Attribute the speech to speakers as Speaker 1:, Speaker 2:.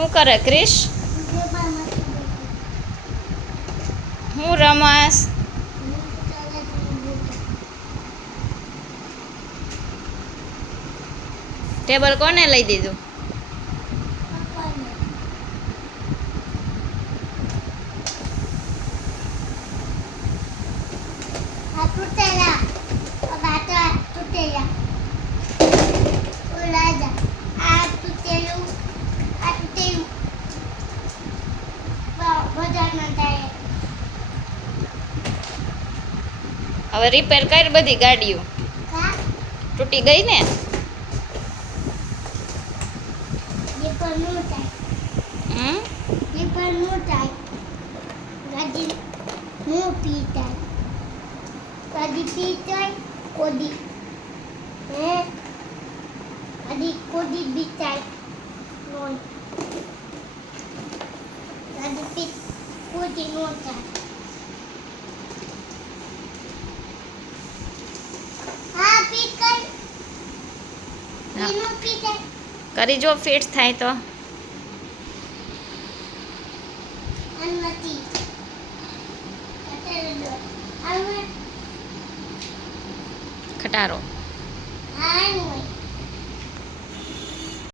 Speaker 1: શું કરે ક્રિશ? હું રમાશ ટેબલ કોને લઈ દીધું? હવે રિપેર કર બધી ગાડીઓ. તૂટી ગઈ ને?
Speaker 2: કદી હે કદી કોદી બીતાય કોદી નો થાય કર
Speaker 1: જો ફિટ થાય તો. ખટારો